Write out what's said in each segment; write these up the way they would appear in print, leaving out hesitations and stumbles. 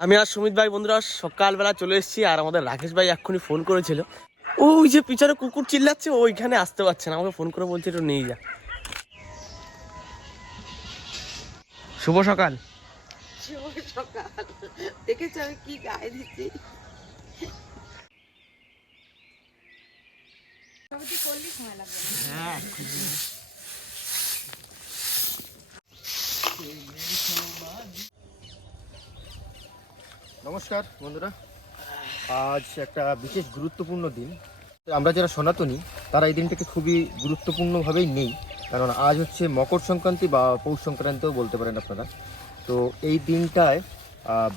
আমি আর সুমিত ভাই বন্ধুরা সকালবেলা চলে এসেছি। আর আমাদের রাকেশ ভাই এক্ষুনি ফোন করেছিল, ওই যে পিছনে কুকুর চিল্লাচ্ছে, ওইখানে আসতে পারছে না, আমাকে ফোন করে বলছে একটু নিয়ে যা। শুভ সকাল। শুভ সকাল। দেখেছো আমি কি গায়ে দিচ্ছি? হ্যাঁ, নমস্কার বন্ধুরা, আজ একটা বিশেষ গুরুত্বপূর্ণ দিন। আমরা যারা সনাতনী তারা এই দিনটাকে খুবই গুরুত্বপূর্ণভাবেই নেই, কারণ আজ হচ্ছে মকর সংক্রান্তি বা পৌষ সংক্রান্তিও বলতে পারেন আপনারা। তো এই দিনটায়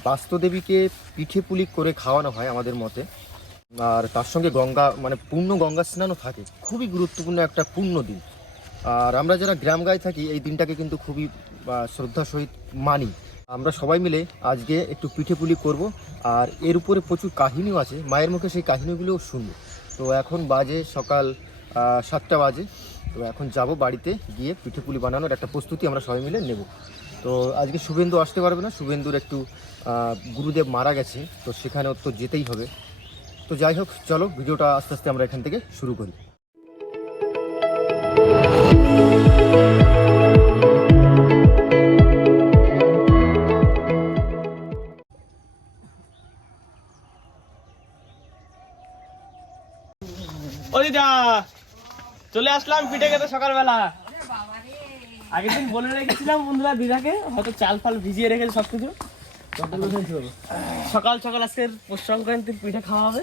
বাস্তুদেবীকে পিঠে পুলি করে খাওয়ানো হয় আমাদের মতে, আর তার সঙ্গে গঙ্গা মানে পূর্ণ গঙ্গা স্নানও থাকে। খুবই গুরুত্বপূর্ণ একটা পূর্ণ দিন। আর আমরা যারা গ্রাম গায়ে থাকি এই দিনটাকে কিন্তু খুবই শ্রদ্ধার সহিত মানি। আমরা সবাই মিলে আজকে একটু পিঠে পুলি করবো, আর এর উপরে প্রচুর কাহিনীও আছে, মায়ের মুখে সেই কাহিনীগুলোও শুনবো। তো এখন বাজে সকাল 7টা বাজে। তো এখন যাব বাড়িতে গিয়ে পিঠে পুলি বানানোর একটা প্রস্তুতি আমরা সবাই মিলে নেব। তো আজকে শুভেন্দু আসতে পারবে না, শুভেন্দুর একটু গুরুদেব মারা গেছে, তো সেখানেও তো যেতেই হবে। তো যাই হোক, চলো ভিডিওটা আস্তে আস্তে আমরা এখান থেকে শুরু করি। ও দিদা, চলে আসলাম পিঠে খেতে সকালবেলা। আগের দিন বলে রেখেছিলাম বন্ধুরা দিদাকে, হয়তো চাল ফাল ভিজিয়ে রেখেছে সবকিছু। সকাল সকাল আজকে পৌষ সংক্রান্তির পিঠে খাওয়া হবে।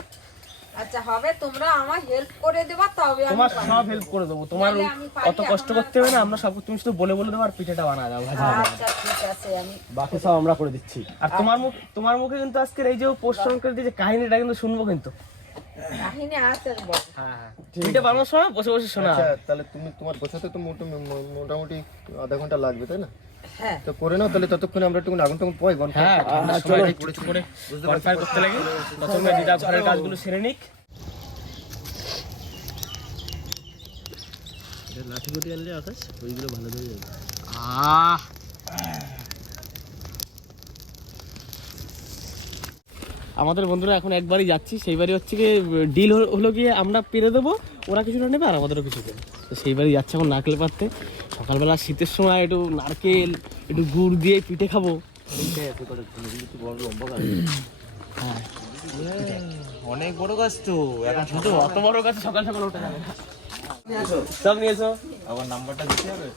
আচ্ছা হবে, তোমরা আমার হেল্প করে দেবা তবে আমি তোমার বানাবো। সব হেল্প করে দেবো, তোমার নাহলে আমি পারি, অত কষ্ট করতে হবে না, আমরা সব তুমি শুধু বলে বলে দেবো আর পিঠেটা বানা দাও, ভাজা হবে। আচ্ছা ঠিক আছে, আমি বাকি সব আমরা করে দিচ্ছি। আর তোমার মুখে কিন্তু আজকের এই যে পৌষ সংক্রান্তির যে কাহিনীটা কিন্তু শুনবো কিন্তু। কাহিনী আছে বল। হ্যাঁ, পিঠে বানানোর সময় বসে বসে শোনা। আচ্ছা, তাহলে তুমি তোমার গোছাতে তো মোটামুটি আধা ঘন্টা লাগবে, তাই না? হ্যাঁ তো করে নাও, তাহলে ততক্ষণে আমরা একটু আগুন টাগুন পাই। হ্যাঁ, চলো কিছু করে বনফায়ার করতে লাগে। প্রথমে দিদা ঘরের কাজগুলো সেরে নিক। লাঠি গুটি আনলে আকাশ ওইগুলো ভালো ধরে যাবে। আমাদের বন্ধুরা এখন একবারই যাচ্ছি, সেইবারই হচ্ছে কি ডিল হলো গিয়ে আমরা পেরে দেবো, ওরা কিছুটা নেবে আর আমাদেরও কিছু দেবে। তো সেইবারই যাচ্ছে এখন নারকেল পাততে। সকালবেলা শীতের সময় একটু নারকেল একটু গুড় দিয়ে পিঠে খাবো। হ্যাঁ, অনেক বড় গাছ তো, এখন শুধু অত বড় গাছ সকাল সকাল উঠে যাবে। সব নিয়েছো? আবার নাম্বারটা দিতে হবে।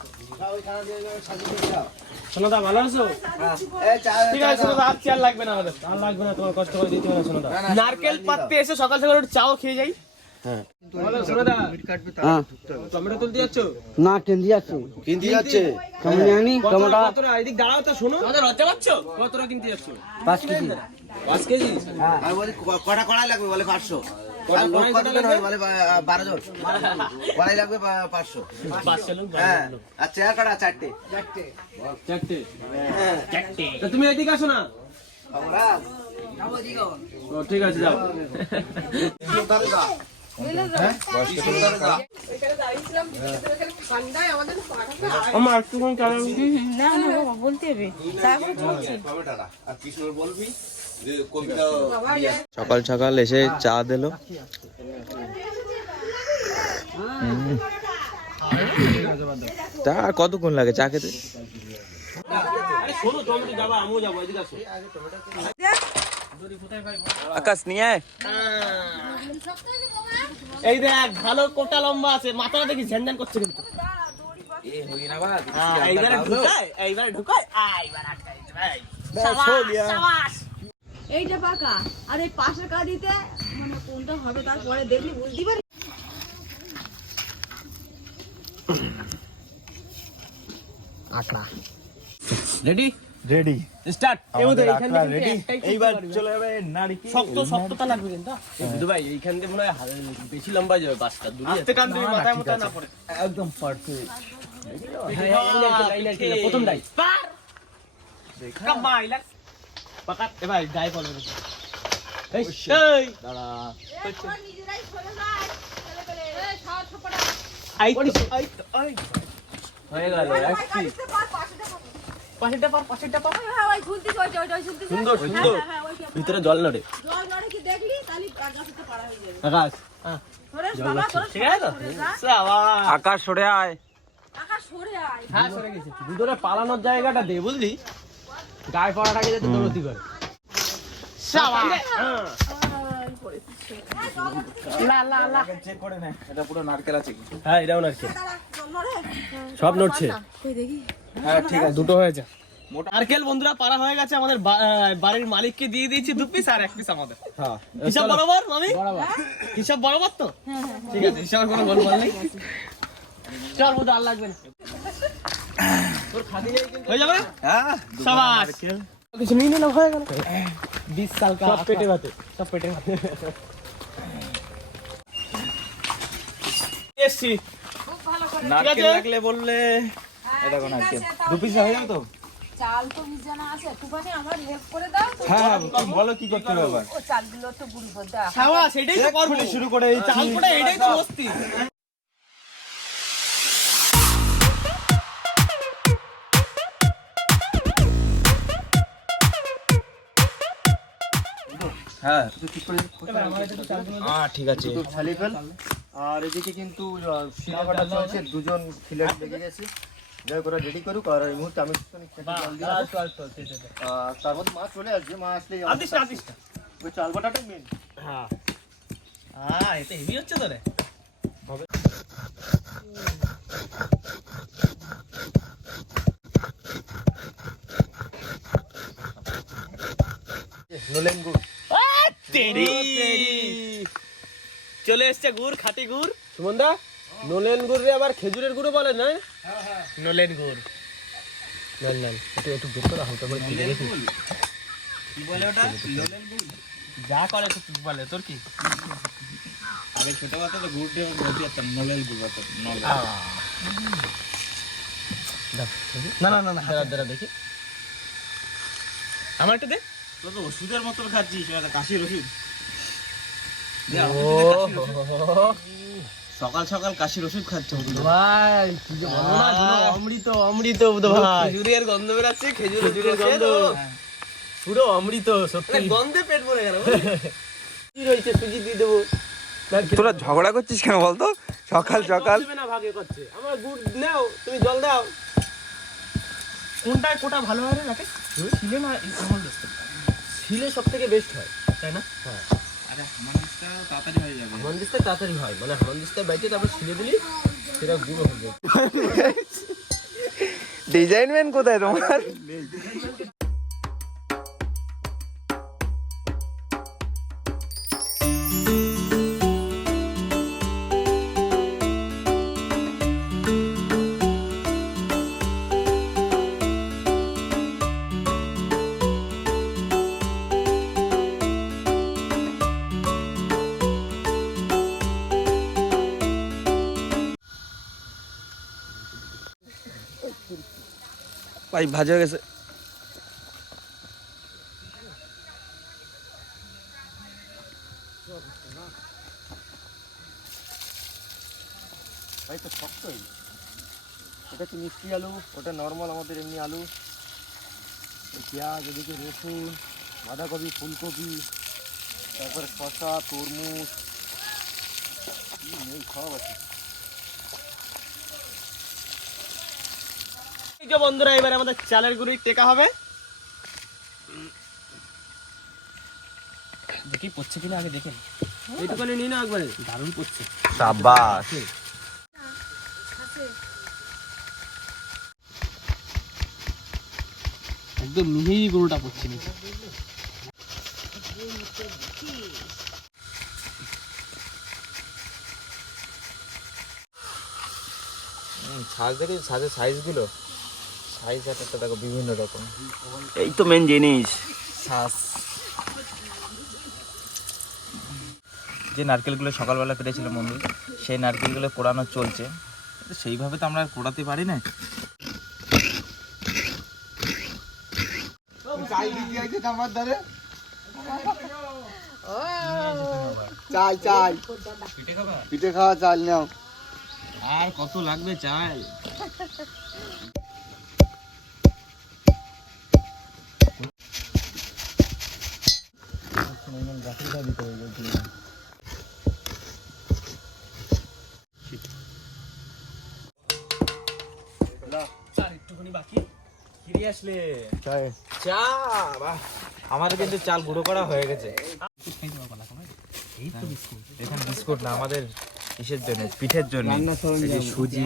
সোনাদা ভালো আছো? ঠিক আছে সোনাদা, আর চেয়ার লাগবে না, আমাদের আর লাগবে না, তোমার কষ্ট করে দিতে হবে না সোনাদা। নারকেল পাততে এসে সকাল সকাল একটু চাও খেয়ে যাই। হ্যাঁ সোনাদা, টমেটো তুলতে যাচ্ছ? না কেন্দি যাচ্ছে কিনতে যাচ্ছে? কেমন জানি টমেটো কতটা? এদিক দাঁড়াও তো, শোনো আমাদের লজ্জা পাচ্ছ? কতটা কিনতে যাচ্ছ? 5 কেজি 5 কেজি? আমি বলি কটা কড়াই লাগবে, বলে 500। কটা আর লোক কড়াই কতজন হবে, বলে 12 জন। কড়াই লাগবে 500। হ্যাঁ, আর চেয়ার কটা? 4টে। চারটে? তা তুমি এদিকে আসো না। আমরা ও ঠিক আছে, যাও। আমার একটুখানি কালার না না বাবা বলতে হবে, তারপরে চলছে আর কৃষ্ণর বলবি যে কবিতা সকাল সকাল এসে চা দিল। তা আর কতক্ষণ লাগে চা খেতে? আকাশ নিয়ে আয়। এই দেখ, ভালো কোটা লম্বা আছে, মাথাটা দেখি ঝ্যান করছে কিন্তু। এইবারে ঢুকায়, এইবারে ঢুকায়, এইবার আটকাই ভাই। এইটা পাকা আর এই পাশের কাঁদিতে মানে কোনটা হবে তারপরে দেখলি বুঝতে পারি। Ready ready start. রেডি। এইবার চলে যাবে নারকেল। শক্ততা লাগবে কিন্তু কিন্তু ভাই এইখান দিয়ে মনে হয় বেশি লম্বা যাবে বাসটা, দূরে আস্তে কান দিয়ে মাথায় মাথায় না পড়ে। একদম পারফেক্ট। প্রথমটাই পার কামাই লাগ পাকা এ ভাই গায় পড়ে। এই এই দাঁড়া, নিজেরাই চলে যায় চলে চলে এই সব ছপড়া আই তো হয়ে গেল। পাশেরটা পার হ্যাঁ ওই ঝুলতিস ওই ঝুলতিস সুন্দর সুন্দর ভিতরে জল নড়ে জল জলে কি দেখলি তাহলে গাছটা পাড়া হয়ে যাবে আকাশ ধরে বাবা ধরে ঠিক আছে তো সাবাস আকাশ সরে আয়। টাকা সরে আয় হ্যাঁ সরে গেছে দুটোরে পালানোর জায়গাটা দে বুঝলি গায়ে পড়াটাকে যাতে দৌড়তি করে চেক করে নে এটা পুরো নারকেল আছে কি। হ্যাঁ এটাও নারকেল সব নড়ছে কই দেখি হ্যাঁ ঠিক আছে। দুটো হয়েছে নারকেল বন্ধুরা পাড়া হয়ে গেছে আমাদের বাড়ির মালিককে দিয়ে দিয়েছি 2 পিস আর 1 পিস আমাদের হ্যাঁ হিসাব বরাবর মামি হিসাব বরাবর তো ঠিক আছে হিসাব কোনো গোলমাল নেই চল বুধ আর লাগবে না তোর খাদি যাই কিন্তু হয়ে যাবে হ্যাঁ শাবাশ কিছু নিয়ে নিলাম হয়ে গেল 20 সাল কা সব পেটে ভাতে সব পেটে ভাতে এসছি নারকেল লাগলে বললে এটা কোন নারকেল 2 পিস হয়ে যাবে তো। চাল তো ভিজানো আছে একটুখানি আমার হেল্প করে দাও তো হ্যাঁ তুমি বলো কি করতে হবে এবার। ও চালগুলো তো গুঁড়ি করে দাও শাবাশ এটাই তো করব শুরু করে এই চাল পড়ে এটাই তো মস্তি হ্যাঁ তুই ঠিক করে এবার আমার এটা চালগুলো ঠিক আছে। একটু ছালিয়ে ফেল। আর এদিকে কিন্তু শিলা কাটা চলছে, দুজন খিলে লেগে গেছে। যাই করে রেডি করুক আর এই মুহূর্তে আমি একটুখানি খেতে জল দিয়ে দেবো। আর তার মধ্যে মা চলে আসবে, মা আসলে আদিশটা ওই চাল বাটাটাই মেন। হ্যাঁ এটা হেভি হচ্ছে তো রে নলেন গুড় তেরি চলে এসছে গুড় খাঁটি গুড় সুমনদা নলেন গুড় রে আবার খেজুরের গুড়ও বলে না নলেন গুড় নেন নেন একটু বের করে হালকা করে দিয়ে দেখি কি বলে ওটা নলেন গুড়। যা করে একটু বলে তোর কি আগে ছোট কথা তো গুড় দিয়ে বলতে একটা নলেল গুড় হতো নলেল। না না না না দাঁড়া দেখি আমার একটা দে তো তো ওষুধের মতো খাচ্ছিস এটা কাশির ওষুধ। সকাল সকাল কাশির ওষুধ খাচ্ছ ভাই কি যে বলো না পুরো অমৃত অমৃত বুধ ভাই খেজুরের গন্ধ বেরাচ্ছে খেজুরের গন্ধ পুরো অমৃত সত্যি গন্ধে পেট ভরে গেল কি রইছে সুজি দিয়ে দেবো তোরা ঝগড়া করছিস কেন বলতো সকাল সকাল। দেবে না ভাগে করছে আমার গুড় নাও তুমি জল দাও কোনটা ভালো হয় রে রাকেশ ছিলে না ছিলে সব থেকে বেস্ট হয় তাই না হ্যাঁ আরে হামানদিসটা তাড়াতাড়ি হয়ে যাবে। হামানদিস্তা তাড়াতাড়ি হয় মানে হামানদিস্তা বাইতে তারপর ছিলে দিলি সেটা গুঁড়ো হয়ে যাবে ডিজাইন ম্যান কোথায় তোমার? ভাই ভাজা হয়ে গেছে। ভাই তো শক্তই। এটা হচ্ছে মিষ্টি আলু, ওটা নর্মাল আমাদের এমনি আলু। এই পেঁয়াজ, এদিকে রসুন, বাঁধাকপি, ফুলকপি, তারপরে শসা, তরমুজ, নেই সব আছে। এই যে বন্ধুরা এবার আমাদের চালের গুঁড়ি টেকা হবে দেখি পড়ছে কিনা আগে দেখেন এইটুখানি নিই না একবারে দারুণ পড়ছে সাবাস। একদম মিহি গরুটা পড়ছে নিচে ছাঁচ দেখে ছাঁচের সাইজগুলো সাইজ একটা দেখো বিভিন্ন রকম। এই তো মেন জিনিস ছাঁচ। যে নারকেলগুলো সকালবেলা পেরেছিল মন্দির সেই নারকেলগুলো পোড়ানো চলছে সেইভাবে তো আমরা আর পোড়াতে পারি না। চাল চাল পিঠে খাওয়া চাল নাও। আর কত লাগবে চাল? চার একটুখানি বাকি। ফিরে আসলে চাই চা বাহ, আমাদের কিন্তু চাল গুঁড়ো করা হয়ে গেছে। এখানে বিস্কুট না, আমাদের কিসের জন্য, পিঠের জন্য। এই যে সুজি,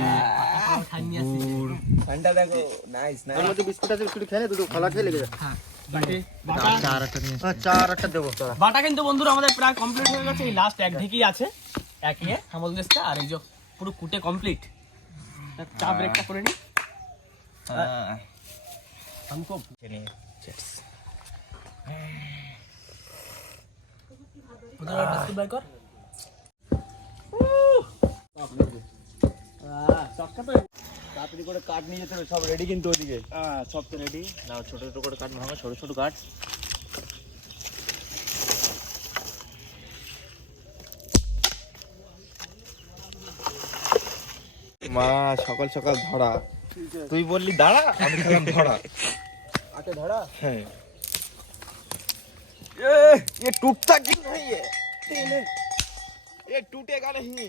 গুড়, ঠান্ডা দেখো, নাইস নাইস। এর মধ্যে বিস্কুট আছে, বিস্কুট খেলে দুটো খোলা খেয়ে লেগে যায়। চা আর একটা নিয়ে চা আর একটা দেবো তোরা। বাটা কিন্তু বন্ধুরা আমাদের প্রায় কমপ্লিট হয়ে গেছে। এই লাস্ট এক ঢেকি আছে, এক ইয়ে হামল দেশটা, আর এই যে পুরো কুটে কমপ্লিট। চা ব্রেকটা করে নি। हमको cheers उधर बिस्कुट बाय कर চক্কা তো তাড়াতাড়ি করে কাট নিয়ে যেতে হবে, সব রেডি কিন্তু ওদিকে। সব তো রেডি। নাও ছোট ছোট করে কাট, ভাঙা ছোট ছোট কাট। মা সকাল সকাল ধরা, তুই বললি দাঁড়া, আমি খেলাম ধরা। आटे धड़ा হ্যাঁ, ये टूटता क्यों नहीं है, ये टूटेगा नहीं।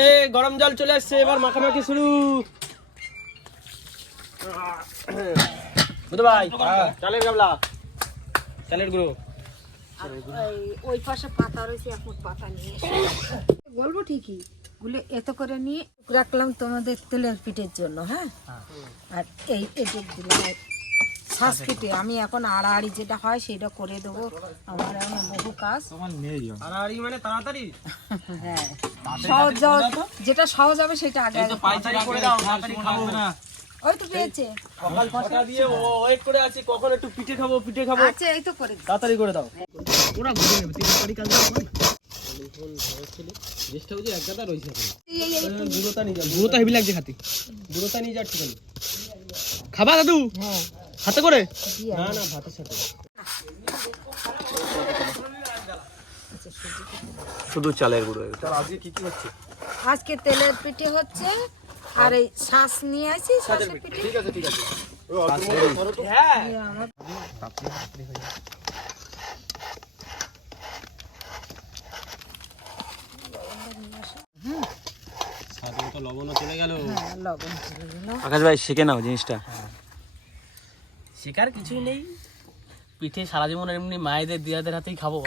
এই গরম জল চলে আসছে, এবার মাখামাখি শুরু। বুধ ভাই চালের গাবলা, চালের গুঁড়ো। ওই পাশে পাতা রয়েছে, এখন পাতা নিয়ে বলবো ঠিকই গুলো এত করে নিয়ে রাখলাম তোমাদের তেলের পিঠের জন্য। হ্যাঁ, আর এই এটা দিলাম শ্বাস কেটে আমি এখন আড়াআড়ি যেটা হয় সেটা করে দেবো। আমার এখন বহু কাজ। আড়াআড়ি মানে তাড়াতাড়ি। হ্যাঁ, সহজ যেটা সহজ হবে সেটা আগে আগে পাইচারি করে দাও, তাড়াতাড়ি খাবো না। ওই তো পেয়েছে। সকাল 6টা দিয়ে ওয়েট করে আছি, কখন একটু পিঠে খাবো, পিঠে খাবো। আচ্ছা, এই তো করে দিই। তাড়াতাড়ি করে দাও। ওরা ঘুরে নেবে, 3 বাড়ি কাজ করবে না। চেষ্টা হচ্ছে এক গাদা রইছে এখন। গুঁড়োটা নিয়ে যা, গুঁড়োটা হেভি লাগছে খাতি। গুঁড়োটা নিয়ে যা, ঠিক আছে। খাবা দাদু? হ্যাঁ, হাতে করে? দিয়ে না না, ভাতের সাথে। শুধু চালের গুঁড়ো। আজকে কি কি হচ্ছে? আজকে তেলের পিঠে হচ্ছে, আর এই শ্বাস নিয়ে আসি, শ্বাসের পিঠে। ঠিক আছে ঠিক আছে। ওই অল্প মতো ধরো তো। হ্যাঁ, এই আমার সাথে তো লবণও চলে গেল। হ্যাঁ, লবণ চলে গেল। আকাশ ভাই শিখে নাও জিনিসটা। শেখার কিছুই নেই। পিঠে সারা জীবন এমনি মায়েদের দিদাদের হাতেই খাবো,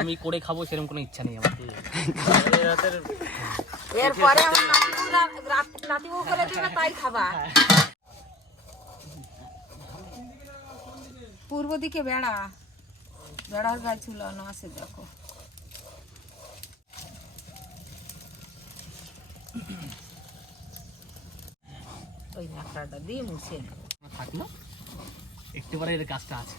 আমি করে খাবো সেরকম কোনো ইচ্ছা নেই আমার। এরপরে আমার নাতিবউ করে দিবে, তাই খাবা। পূর্ব দিকে বেড়া, বেড়ার গায়ে ঝুলানো আছে, দেখো। ওই ন্যাকড়াটা দিয়ে মুছে নেবো। থাকলো একটু পরে এর কাজটা আছে।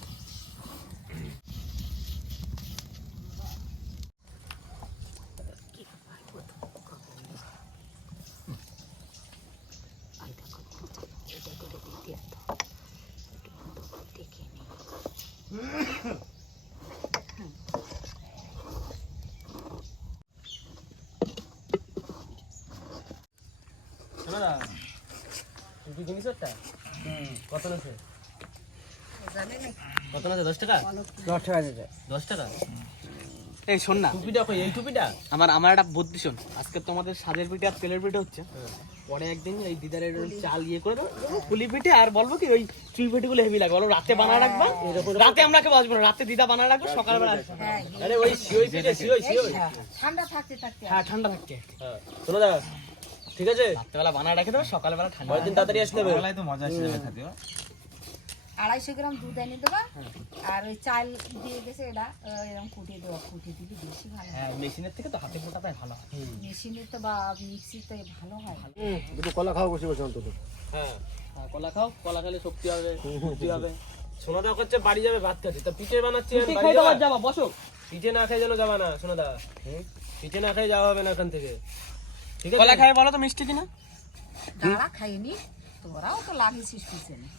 কত আছে? কত আছে? 10 টাকা? 10 টাকা? এই শোন না, টুপিটা কই? এই টুপিটা আমার একটা বুদ্ধি শোন। আজকে তোমাদের সাজের পিঠে আর তেলের পিঠে হচ্ছে, পরে একদিন এই দিদারের চাল ইয়ে করে দেবো ফুলি পিঠে, আর বলবো কি ওই চুই পিঠে গুলো হেভি লাগবে, বলো রাতে বানা রাখবা। রাতে আমরা কেউ আসবো না, রাতে দিদা বানা রাখবো, সকালবেলা আসবো। আরে ওই সিওই পিঠে, সিওই ঠান্ডা থাকতে থাকতে। হ্যাঁ, ঠান্ডা থাকতে। শোনো দাদা, ঠিক আছে, রাত্রেবেলা বানা রেখে দেবো, সকালবেলা ঠান্ডা। কয়েকদিন তাড়াতাড়ি আসতে হবে। তো মজা আসছে খাতে। 250 গ্রাম দুধ এনে দেবা, আর ওই চাল দিয়ে গেছে এটা এরকম কুটিয়ে দেবো। কুটিয়ে দিলে বেশি ভালো হয়। হ্যাঁ, মেশিনের থেকে তো হাতে ফোটাটাই ভালো হয়। মেশিনে তো বা মিক্সিতে ভালো হয়। দুটো কলা খাও বসে বসে অন্তত। হ্যাঁ, কলা খাও, কলা খেলে শক্তি হবে, বুদ্ধি হবে। সোনাদা করছে বাড়ি যাবে ভাত খাচ্ছে, তা পিঠে বানাচ্ছি বাড়ি যাবা, বসো। পিঠে না খেয়ে যেন যাবা না সোনাদা, পিঠে না খেয়ে যাওয়া হবে না এখান থেকে, ঠিক আছে? কলা খায় বলো তো মিষ্টি কিনা? দাঁড়া, খাইনি, তোরাও তো লাগিয়েছিস পিছনে।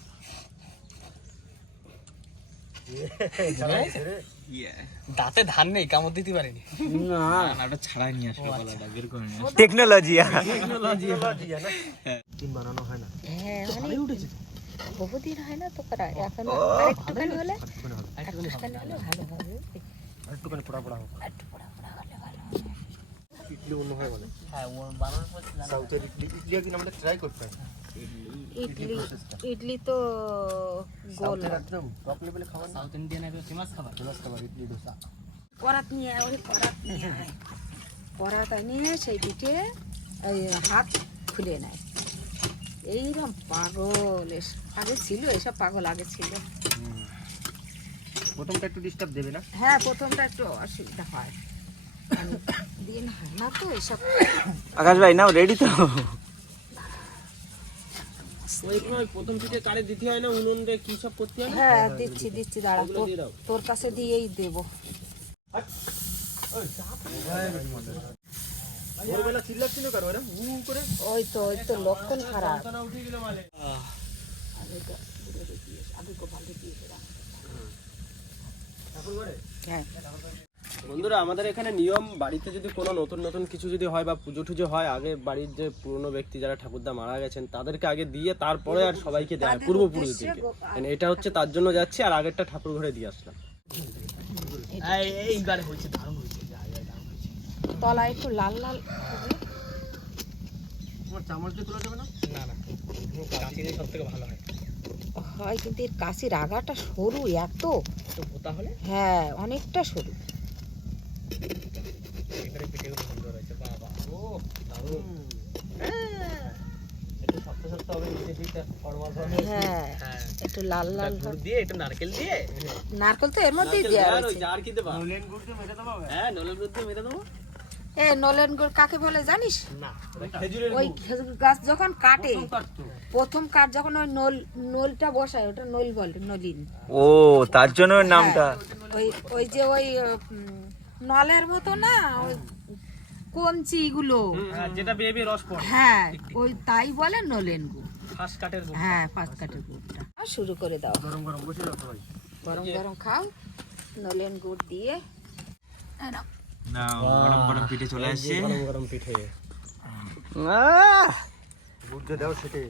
দাঁতে ধান নেই, কামড় দিতে পারিনি। টেকনোলজি। ডিম বানানো হয় না। হ্যাঁ, ভালোই উঠেছে। বহুদিন হয় না তো করা, এখন আরেকটুখানি হলে একটুখানি হলে ভালো হবে। একটুখানি পোড়া পোড়া হোক। একটু পোড়া পোড়া হলে ভালো। ইডলি অন্য হয় বলে। হ্যাঁ ও বানানোর পর সাউথের ইডলি একদিন আমাদের ট্রাই করতে হবে। ইডলি তো গোল একদম টপ লেভেলে খাবার না। সাউথ ইন্ডিয়ান একটা ফেমাস খাবার। ইডলি ডোসা। করাত নিয়ে ওই করাত নিয়ে করাত নিয়ে সেই পিঠে ওই হাত খুলে নেয়। এইরকম পাগল আগে ছিল, এসব পাগল আগে ছিল। প্রথমটা একটু ডিস্টার্ব দেবে না? হ্যাঁ প্রথমটা একটু অসুবিধা হয়, দিন হয় না তো এসব। আকাশ ভাই নাও রেডি তো? ওই প্রথম পিঠে কারে দিতে হয় না, উনুন রে কি সব করতে হয় না? হ্যাঁ দিচ্ছি দাঁড়া, দিয়ে দাও। তোর কাছে দিয়েই দেবো। ভোরবেলা চিল্লাচ্ছিল কারো এরা হু হু করে। ওই তো লক্ষণ খারাপ। উঠে গেল মালে। হ্যাঁ বন্ধুরা, আমাদের এখানে নিয়ম, বাড়িতে যদি কোনো নতুন নতুন কিছু যদি হয় বা পুজো টুজো হয়, আগে বাড়ির যে পুরনো ব্যক্তি যারা ঠাকুরদা মারা গেছেন তাদেরকে আগে দিয়ে তারপরে আর সবাইকে দেয় পূর্বপুরুষদেরকে। এইটা হচ্ছে তার জন্য যাচ্ছি, আর আগেরটা ঠাকুর ঘরে দিয়ে আসলাম। এইবারে হয়েছে, দারুণ হয়েছে। তলায় একটু লাল লাল তোমার চামচ দিয়ে তোলা যাবে না? না না, কাঁচি দিয়ে সব থেকে ভালো হয়। হয়, কিন্তু এর কাশির আগাটা সরু এত। তো ভোতা হলে হ্যাঁ অনেকটা সরু। এবারে পিঠেগুলো সুন্দর হয়েছে। বাবা ও দারুণ। একটু শক্ত শক্ত হবে, নিচে দিকটা ফরমাল হবে। হ্যাঁ হ্যাঁ, একটু লাল লাল গুড় দিয়ে একটু নারকেল দিয়ে, নারকেল তো এর মধ্যেই দেওয়া আছে। জার কি দেবা? নলেন গুড় দিয়ে মেরে দেবো। হ্যাঁ, নলেন গুড় দিয়ে মেরে দেবো। এ নলেন গুড় কাকে বলে জানিস? না, খেজুরের ওই খেজুর গাছ যখন কাটে, কাটতো। প্রথম কাঠ যখন ওই নলটা বসায়, ওটা নল বলে, নলিন। ও তার জন্য ওর নামটা। ওই যে ওই নলের মতো না, ওই কঞ্চি গুলো, যেটা বেবি রস পড়ে। হ্যাঁ ওই তাই বলে নলেন গুড়। ফার্স্ট কাটের গুড়। হ্যাঁ ফার্স্ট কাঠের গুড়টা। আর শুরু করে দাও, গরম গরম বসে যাও সবাই। গরম গরম খাও নলেন গুড় দিয়ে। এই নাও। না গরম গরম পিঠে চলে আসছে। গরম গরম পিঠে। গুড় দিয়ে দাও সেটে।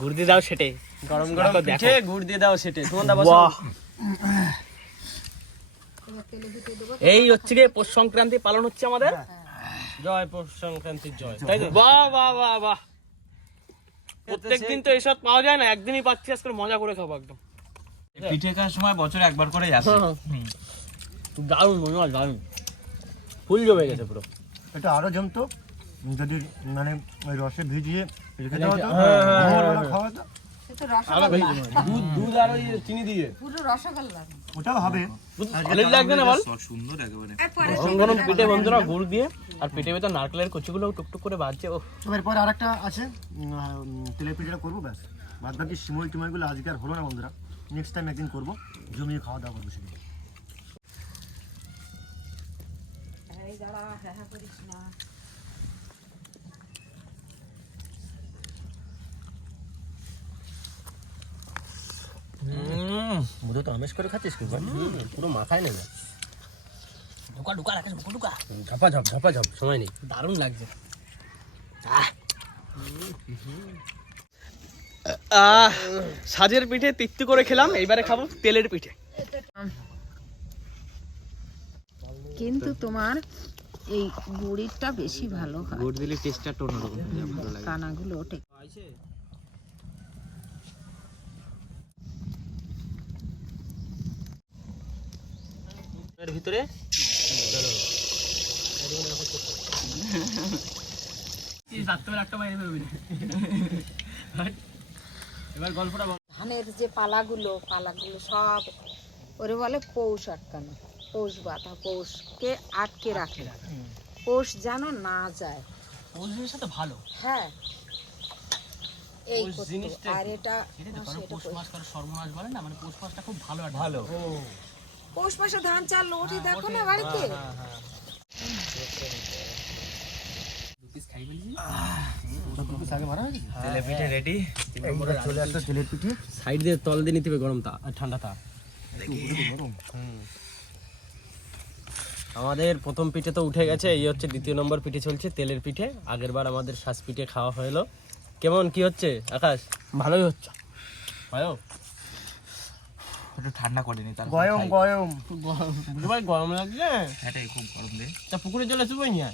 গুড় দিয়ে দাও সেটে। গরম গরম পিঠে গুড় দিয়ে দাও সেটে। তোমার দা বসো। এই হচ্ছে গিয়ে পৌষ সংক্রান্তি পালন হচ্ছে আমাদের। জয় পৌষ সংক্রান্তির জয়। তাই তো? বাহ বাহ বাহ বাহ। প্রত্যেকদিন তো এসব পাওয়া যায় না, একদিনই পাচ্ছি, আজকে মজা করে খাবো একদম। পিঠে খাওয়ার সময় বছরে একবার করেই আসে। দারুণ মনে হয়, দারুণ। ফুল জমে গেছে পুরো। এটা আরো জমতো যদি মানে ওই রসে ভিজিয়ে রেখে দেওয়া হতো, হ্যাঁ। ভোরবেলা খাওয়া হতো। এ তো রসগোল্লা, দুধ আর ওই চিনি দিয়ে। পুরো রসগোল্লা। ওটাও হবে। সলিড লাগবে না বল? সুন্দর একেবারে। এরপরে গরম গরম পিঠে বন্ধুরা গুড় দিয়ে, আর পিঠে ভেতর নারকেলের কচিগুলো টুকটুক করে বাজছে। ও এরপর আরেকটা আছে তেলের পিঠাটা করবো, ব্যাস। বাদ বাকি সিমই টিমইগুলো আজকে আর হলো না বন্ধুরা, নেক্সট টাইম একদিন করবো, জমিয়ে খাওয়া দাওয়া করবো সেদিন। এই দাঁড়া, হ্যাঁ করিস না। মুধু তো আমেজ করে খাচ্ছিস কি? পুরো মাথায় নেই। ঢুকা ঢুকা রাখিস, ঢুকা ঝপা ঝপ ঝপা ঝপ, সময় নেই। দারুণ লাগছে। সাজের পিঠে তৃপ্তি করে খেলাম, এইবারে খাবো তেলের পিঠে। কিন্তু তোমার এই গুড়িটা বেশি ভালো হয়, গুড় দিলে টেস্টটা একটু অন্যরকম হয়ে যায়, ভালো লাগে। কানাগুলো ওঠে। এর ভিতরে এবার গল্পটা ধানের যে পালাগুলো সব ওরে বলে পৌষ আটকানো, পৌষ বাঁধা, পৌষকে আটকে রাখে, পৌষ যেন না যায়। পৌষ জিনিসটা তো ভালো। হ্যাঁ এই পৌষ করতো। জিনিসটা আর এটা পৌষ মাস করে সর্বনাশ বলে না, মানে পৌষ মাসটা খুব ভালো। ভালো। পৌষ মাসে ধান চাল ওঠে, দেখো না বাড়িতে। তেলে পিঠে রেডি। চলে আসলো তেলের পিঠে। সাইড দিয়ে তল দিয়ে নিতে হবে গরম ঠান্ডা তা। আমাদের প্রথম পিঠে তো উঠে গেছে, এই হচ্ছে দ্বিতীয় নম্বর পিঠে চলছে, তেলের পিঠে। আগের বার আমাদের শ্বাস পিঠে খাওয়া হলো। কেমন কি হচ্ছে আকাশ? ভালোই হচ্ছে, একটু ঠান্ডা করেনি তার গয়ম গয়ম বুঝতে পারি গরম লাগছে, এটাই খুব গরম রে। তা পুকুরে জলে চুবই নিয়ে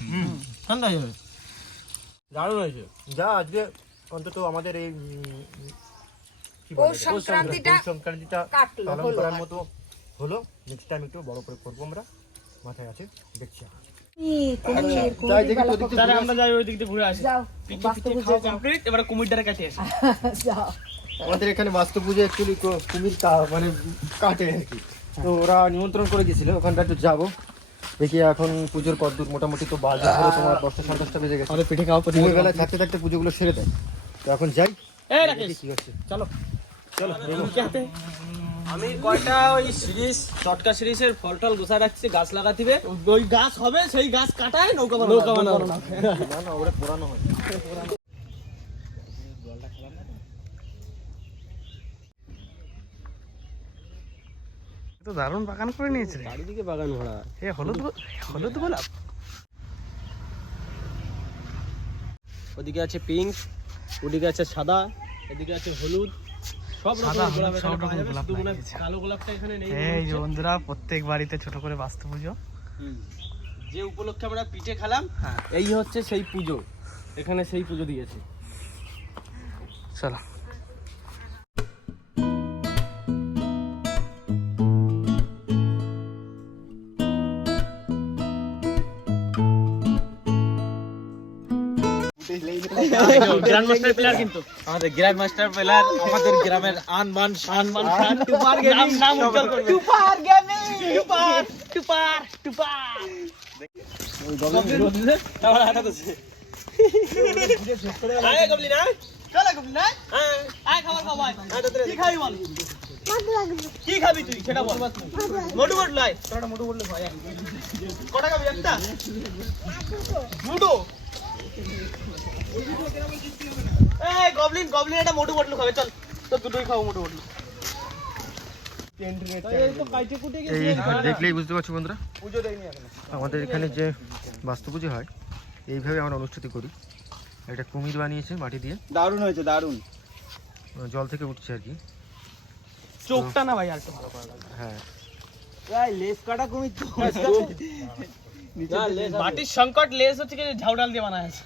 ঠান্ডা হয়ে যাবে। দারুণ হয়েছে। যা আজকে অন্তত আমাদের এই কি পৌষ বলে সংক্রান্তিটা পৌষ সংক্রান্তিটা কাটলো, পালন হলো করার আর মতো হলো। নেক্সট টাইম একটু বড় করে করবো আমরা, মাথায় আছে, দেখছি। যাই দেখি তো ওদিক থেকে তাহলে আমরা যাই ওই দিক দিয়ে ঘুরে আসি। যাও পিঠে বাস্তু পিঠে পুজো খাওয়া যাও। কমপ্লিট, এবারে কুমিরটারে কাটে আসি। যাও আমাদের এখানে বাস্তু পুজো অ্যাকচুয়ালি কুমির মানে কাটে আর কি। তো ওরা নিমন্ত্রণ করে গেছিল, ওখানটা একটু যাবো দেখি। এখন পুজোর কতদূর, মোটামুটি তো বাজে ধরো তোমার 10টা 10:30 বেজে গেছে। আমাদের পিঠে খাওয়া দিনের বেলায় থাকতে থাকতে পুজোগুলো সেরে দেয়। তো এখন যাই, এই রাকেশ, দেখি কি হচ্ছে। চলো চলো হাতে। আমি কয়টা ওই সিরিজ চটকা সিরিজের ফল টল গোছা রাখছি, গাছ লাগাতিবে। ওই গাছ হবে, সেই গাছ কাটায় নৌকা বানাবো। না না, ওরা পোড়ানো হয়। তো দারুণ বাগান করে নিয়েছে, চারিদিকে বাগান ভরা। এ হলুদ হলুদ গোলাপ, ওদিকে আছে পিঙ্ক, ওদিকে আছে সাদা, এদিকে আছে হলুদ, সব রকমের গোলাপ এখানে পাওয়া যাবে। শুধু মনে হয় কালো গোলাপটা এখানে নেই। এই যে বন্ধুরা, প্রত্যেক বাড়িতে ছোট করে বাস্তু পুজো। যে উপলক্ষে আমরা পিঠে খেলাম, এই হচ্ছে সেই পুজো। এখানে সেই পুজো দিয়েছে। চলো গ্র্যান্ড মাস্টার প্লেয়ার, কিন্তু আমাদের গ্র্যান্ড মাস্টার প্লেয়ার, আমাদের গ্রামের আনবান সম্মান খান টুপার গেমিং নাম উজ্জ্বল করবে। টুপার গেমিং, টুপার টুপার টুপার। ওই গবলিন দিছে, তাহলে হাঁটা দিছে। আয় গবলিন আয়, চলে গবলিন আয়, আয় খাবার খাও ভাই। কি খাবি বল? কি খাবি তুই সেটা বল। মোটু বটল আয়, তোরা মোটু বটল ভাই। কটা খাবি? একটা মোটু। এই গবলিন গবলিন এটা মোটু বটলু খাবে, চল তো দুটোই খাও মোটু বটলু। এই তো কাইটে কুটে গেছে। এই দেখলেই বুঝতে পারছো বন্ধুরা, আমাদের এখানে যে বাস্তু পুজো হয় এইভাবে আমরা অনুষ্ঠিত করি। একটা কুমির বানিয়েছে মাটি দিয়ে, দারুণ হয়েছে, দারুণ। জল থেকে উঠছে আর কি। চোখটা না ভাই আর একটু ভালো করা লাগবে। হ্যাঁ, এই লেস কাটা কুমির তো। না লেস মাটির সংকট, লেস হচ্ছে কি ঝাউডাল দিয়ে বানায় আছে।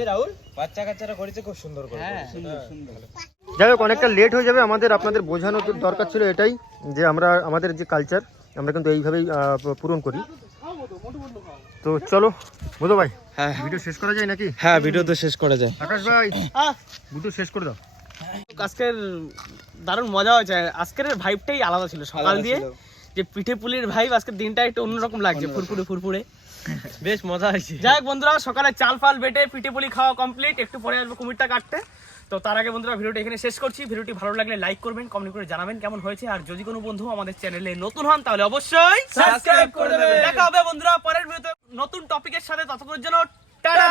এই রাহুল বাচ্চা কাচ্চারা করেছে খুব সুন্দর করে। হ্যাঁ যাই হোক অনেকটা লেট হয়ে যাবে। আপনাদের বোঝানোর দরকার ছিল এটাই, যে আমাদের যে কালচার আমরা কিন্তু এইভাবেই পূরণ করি। তো চলো বুধো ভাই, হ্যাঁ ভিডিও শেষ করা যায় নাকি? হ্যাঁ, ভিডিও তো শেষ করা যায়। আকাশ ভাই, ভিডিও শেষ করে দাও। আজকের দারুণ মজা হয়েছে। আজকের ভাইবটাই আলাদা ছিল সকাল দিয়ে, যে পিঠে পুলির ভাইব। আজকের দিনটা একটু অন্যরকম লাগছে, ফুরফুরে ফুরফুরে, বেশ মজা হয়েছে। যাই হোক বন্ধুরা, সকালে চাল ফাল বেটে পিঠে পুলি খাওয়া কমপ্লিট। একটু পরে আসবো কুমিরটা কাটতে। তো তার আগে বন্ধুরা ভিডিওটা এখানে শেষ করছি। ভিডিওটি ভালো লাগলে লাইক করবেন, কমেন্ট করে জানাবেন কেমন হয়েছে। আর যদি কোনো বন্ধু আমাদের চ্যানেলে নতুন হন তাহলে অবশ্যই সাবস্ক্রাইব করে দেবেন। দেখা হবে বন্ধুরা পরের ভিডিওতে নতুন টপিকের সাথে। ততক্ষণের জন্য টাটা।